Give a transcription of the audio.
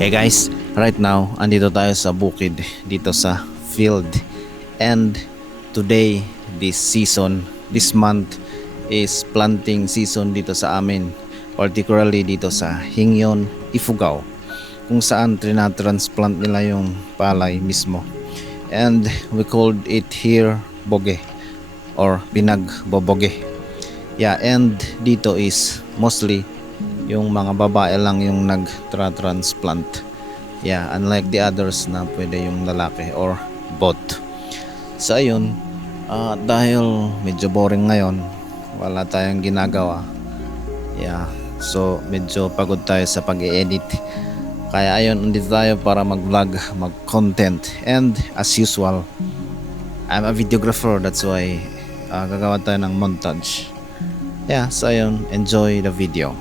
Hey guys, right now andito tayo sa bukid dito sa field, and today, this month is planting season dito sa amin, particularly dito sa Hingyon, Ifugao, kung saan trinatransplant nila yung palay mismo, and we called it here boge or pinagboboge. Yeah, and dito is mostly yung mga babae lang yung nag-transplant. Yeah, unlike the others na pwede yung lalaki or both. So ayun, dahil medyo boring ngayon, wala tayong ginagawa. Yeah, so medyo pagod tayo sa pag-i-edit. Kaya ayun, nandito tayo para mag-vlog, mag-content. And as usual, I'm a videographer, that's why gagawa tayo ng montage. Yeah, so ayun, enjoy the video.